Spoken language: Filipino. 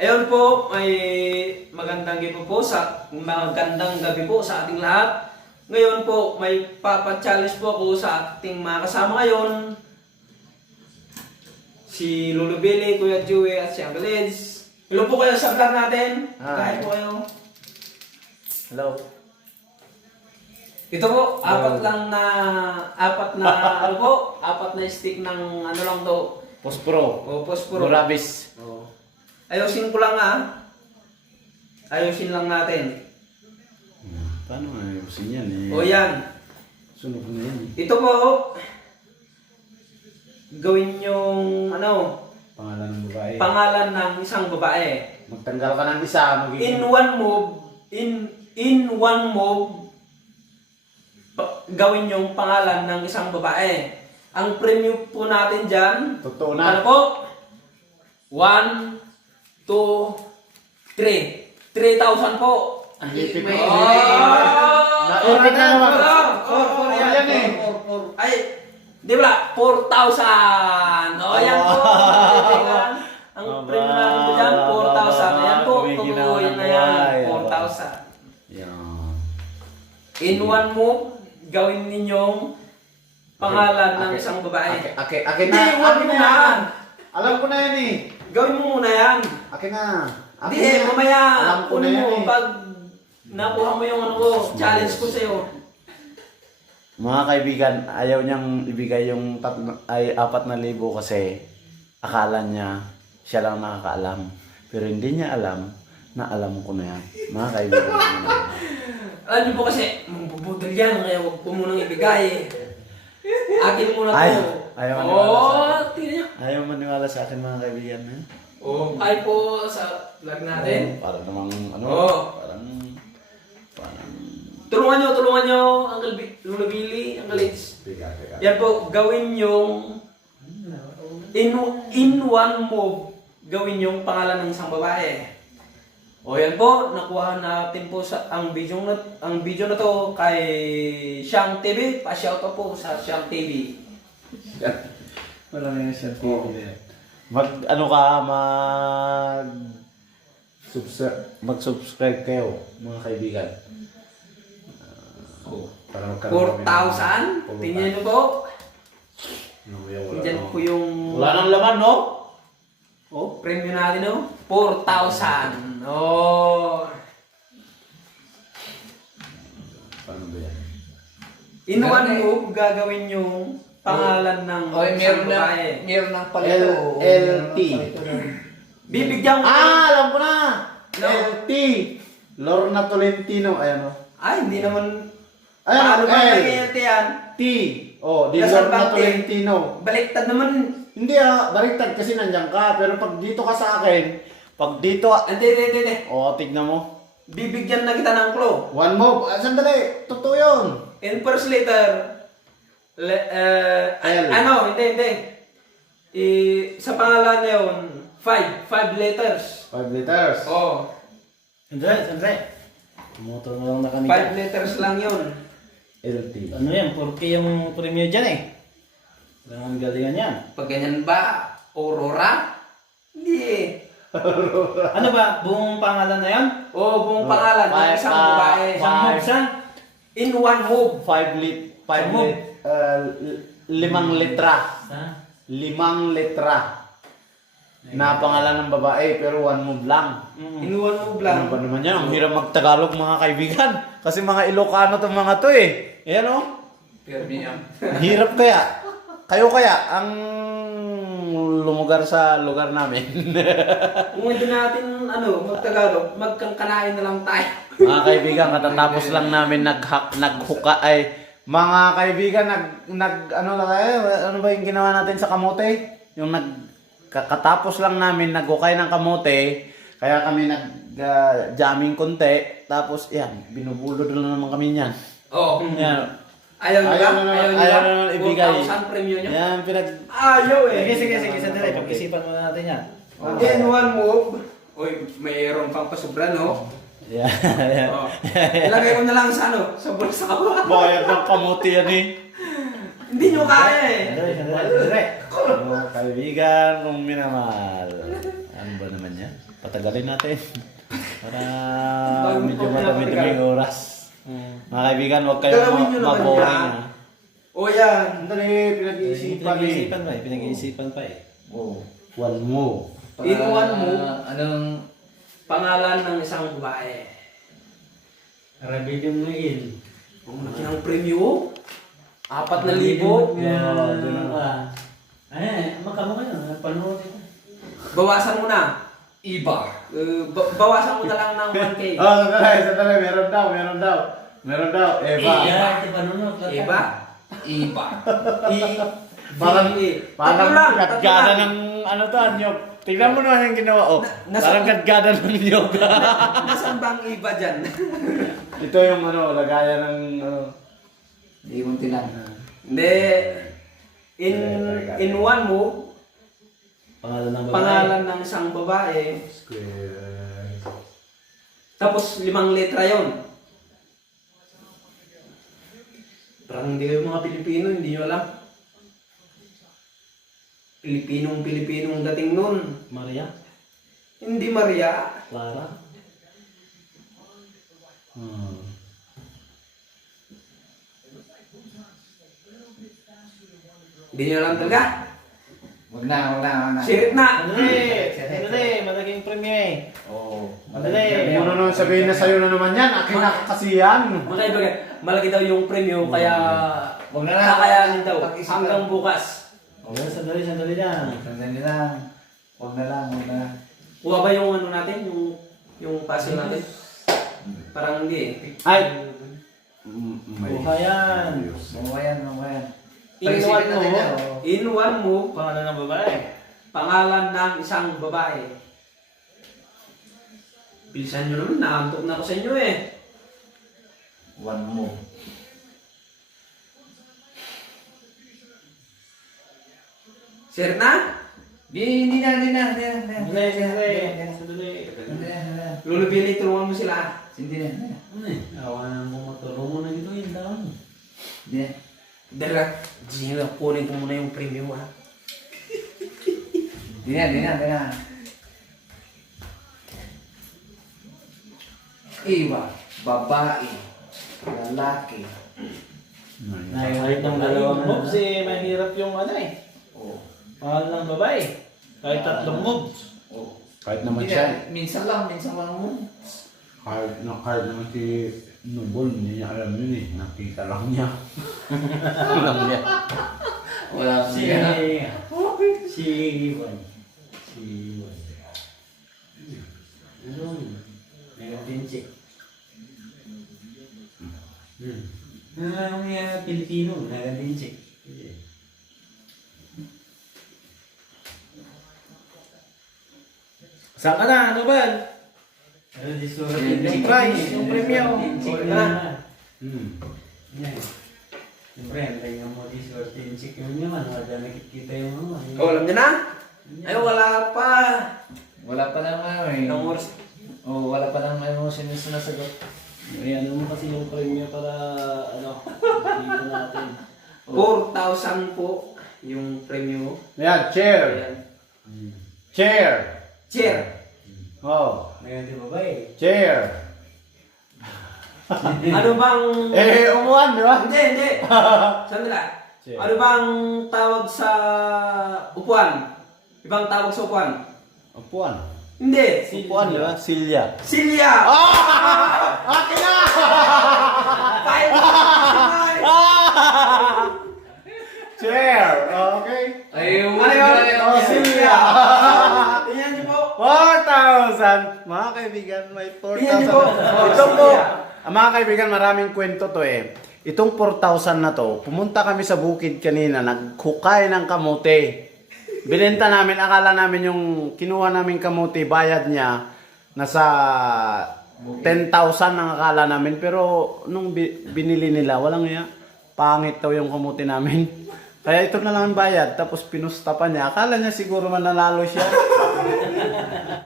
Ayun po, ay magandang gabi po sa ating lahat. Ngayon po, may papa-challenge po ako sa ating mga kasama ngayon. Si Lolo Billy, Kuya Joey at si Uncle Eds. Hello po kayo sa vlog natin. Kahit po kayo. Hello. Ito po, apat na stick ng ano lang to. Pospro. O, posporo. Durabis. Oh. Ayusin ko lang Ayusin lang natin. Paano ayusin yan eh? O yan. Sunog na yan eh. Ito po, gawin yung Pangalan ng babae. pangalan ng isang babae. Magtanggal ka ng isa, In one move, gawin yung pangalan ng isang babae. Ang premium po natin dyan, Totoo ano na. po? 1, 2, 3. 3,000 po. Ang hipit May- mo. Naipit na naman. Four yan eh. Ay, di ba? 4,000. O, yan po. Ang Aba, premium natin po dyan, 4,000. Ayan po, may ginawa tutuloy ng na yan. buhay. 4,000. Yan. In one move, gawin ninyong pangalan ng isang babae. Akin Hindi, na. huwag Akin mo na na. yan. Alam ko na yan eh. Gawin mo muna yan. Akin na. Akin Hindi, na. mamaya. Alam ko na Kunin yan mo eh. pag nakuha mo yung challenge ko sa'yo. Mga kaibigan, ayaw niyang ibigay yung 4,000 kasi akala niya siya lang nakakaalam. Pero hindi niya alam na alam ko na yan. Mga kaibigan. Alam niyo po kasi, mambubudol yan, kaya huwag po munang ibigay. Akin muna Ay, to. ayaw maniwala sa Oo, akin. tingnan niyo. Ayaw maniwala sa akin mga kaibigan. Eh? Oo, ay po sa vlog natin. Para namang Oo. parang Tulungan niyo, Lolo Billy, Uncle Eds. Yan po, gawin yung in one move, gawin yung pangalan ng isang babae. O yan po, nakuha natin po ang video na to kay Siyang TV. Pa-shout out po sa Siyang TV. wala na yung siya. Mag-subscribe kayo mga kaibigan. Para magkaroon 4,000. Tingnan niyo po. Diyan po yung Wala nang laman, no? premium natin, no? 4,000. Oh. Paano ba yan? In one move, gagawin yung pangalan ng Oy, isang babae. meron ng palito. LT. Bibigyan ko Alam ko na! No. LT. Lorna Tolentino. Ayan o. Ay, hindi naman. Ayan, Paano ba L. nangyayari yan? T. Oh, di Nasaan Lorna ba ang T? Tolentino. Baliktad naman. Hindi baliktad kasi nandiyan ka. Pero pag dito ka sa akin, pag dito Hindi. oh, tignan mo. Bibigyan na kita ng clue. One move. Sandali. Totoo yun. In first letter, L. Hindi. Sa pangalan na yun, 5 letters. 5 letters. Oh, Sandali. Motor mo lang na kami 5 letters lang yun. LT. Ano yan? Porque yung premium dyan eh. Kailangan galingan yan. Pag ganyan ba, Aurora? Hindi. Ano ba? Buong pangalan na yan? Buong pangalan ng Five, isang babae. Isang move siya? In one move. 5 letra. Ha? 5 letra. Na pangalan ng babae pero one move lang. In one move lang. Ano ba naman yan? Ang hirap magtagalog mga kaibigan. Kasi mga Ilocano itong mga to eh. Ayan o. Ang hirap kaya. Kayo kaya ang lumugar sa lugar namin. Kung hindi natin magtagalog, magkangkanain na lang tayo. Mga kaibigan, katatapos lang namin naghuka ay mga kaibigan ano ba yung ginawa natin sa kamote? Yung katapos lang namin naghukay ng kamote, kaya kami jamming konti, tapos yan, binubulod na naman kami niyan. Oo. Yan. Ayaw nyo Ayaw ba? na naman ibigay. 4,000 premium nyo? Yan, Ayaw eh. Sige. Sandali. Pag-isipan muna natin yan. In one move. Uy, mayroon pang pasobra, no? Yan. Oh. Ilagay ko na lang sa sa bulsa ko. Bayad ng kamote yan eh. Hindi nyo kaya eh. Sandali. Mga kaibigan kong minamahal. Ano ba naman? naman yan. Patagalin natin. Para Bago medyo pa madami-dami yung oras. Mga kaibigan, huwag Galawin kayong nyo naman maboring. yan. Ha? O yan. Dali, pinag-iisipan Pinag-iisipan pa eh. Pinag-iisipan pa eh. Oo. One mo. Inuwan mo. Anong... Pangalan ng isang babae. Rebellion mo yun. Ang laki ng premyo. 4,000. Ganun ka. Ay, makamukha yun. Panood ito. Bawasan mo na. Iba. Bawasan mo na lang ng 1K. Oh, sandali. Meron daw. Eva. Ito panonood. Iba? Iba. Parang Tatlo lang. kadgada ng ano to, anyog. Tingnan mo naman yung ginawa. Oh, parang kadgada ng nyog. Nasaan ba ang iba dyan? Ito yung ano, lagayan ng ano. Hindi mo tinan. Hindi. In one mo, Pangalan ng babae. pangalan ng isang babae, Square. tapos 5 letra yon. Parang hindi kayo mga Pilipino, hindi nyo alam. Pilipinong dating nun. Maria. Hindi Maria. Clara. Hindi nyo alam talaga. Wag na. Sirit na. Madali. Malaking premyo eh. Oo. Madali. Ano naman sabihin na sa'yo na naman yan? Akin na kasi yan. Mga kaibigan, malaki daw yung premyo, kaya Huwag na lang. kakayanin daw Pag-isipan. hanggang bukas. O, sandali lang. Sandali lang. Huwag na lang. Kuha ba yung ano natin, yung puzzle natin? Parang hindi eh. Ay! Buha yan. Mawayan. In one mo, in one mo, Pangalan ng babae. pangalan ng isang babae. Bilisan nyo naman, naantok na ako sa inyo eh. One mo. Sir na? Hindi na. Sandali. Lolo Billy, tulungan mo sila. Hindi na. Ano eh? Awa na mo matulong mo na dito yun daw. Hindi na. Dala, Gino, kunin ko muna yung premium ha. Hindi na. Iba. Babae. Lalaki. Kahit ng dalawang moves eh, mahirap yung ano eh. Oo. Pangalan ng babae. Kahit 3 moves. Oo. Kahit naman Hindi siya. na. Minsan lang mo. Kahit naman si Nubol, hindi niya alam yun eh. Nakita lang niya. Alam niya. Wala Si Iwan. Si Iwan. Ano? Nagatinchik. Ano yung Pilipino? Nagatinchik. Saan ka na? Ano ba? Yung prize, yung premyo. Siyempre, ang tingnan mo di swerte yung chick yung naman. Wala nakikita yung ano. Oh, alam niyo na? Ay, wala pa. Wala pa naman eh. Ilang oras? Wala pa naman yung sinasagot. Ay, ano mo kasi yung premyo para ano, dito natin. 4,000 po yung premium. Ayan, chair. Ayan. Chair. Chair. Oh, Ngayon di ba ba eh? chair. Ano bang... Umuan, di ba? Hindi. Sandali. Chair. Ano bang tawag sa upuan? Ibang tawag sa upuan? Upuan. Hindi. Upuan, di ba? Silya. Silya! Akin na! Five! Chair. Okay. Ayun. Silya. Tingnan niyo po. 4,000! Mga kaibigan, may 4,000. Tingnan niyo po. Ito po. Mga kaibigan, maraming kwento to eh. Itong 4,000 na to, pumunta kami sa bukid kanina, naghukay ng kamote. Binenta namin, akala namin yung kinuha namin kamote, bayad niya, nasa 10,000 ang akala namin. Pero nung binili nila, walang iya. Pangit daw yung kamote namin. Kaya ito na lang ang bayad, tapos pinusta pa niya. Akala niya siguro mananalo siya.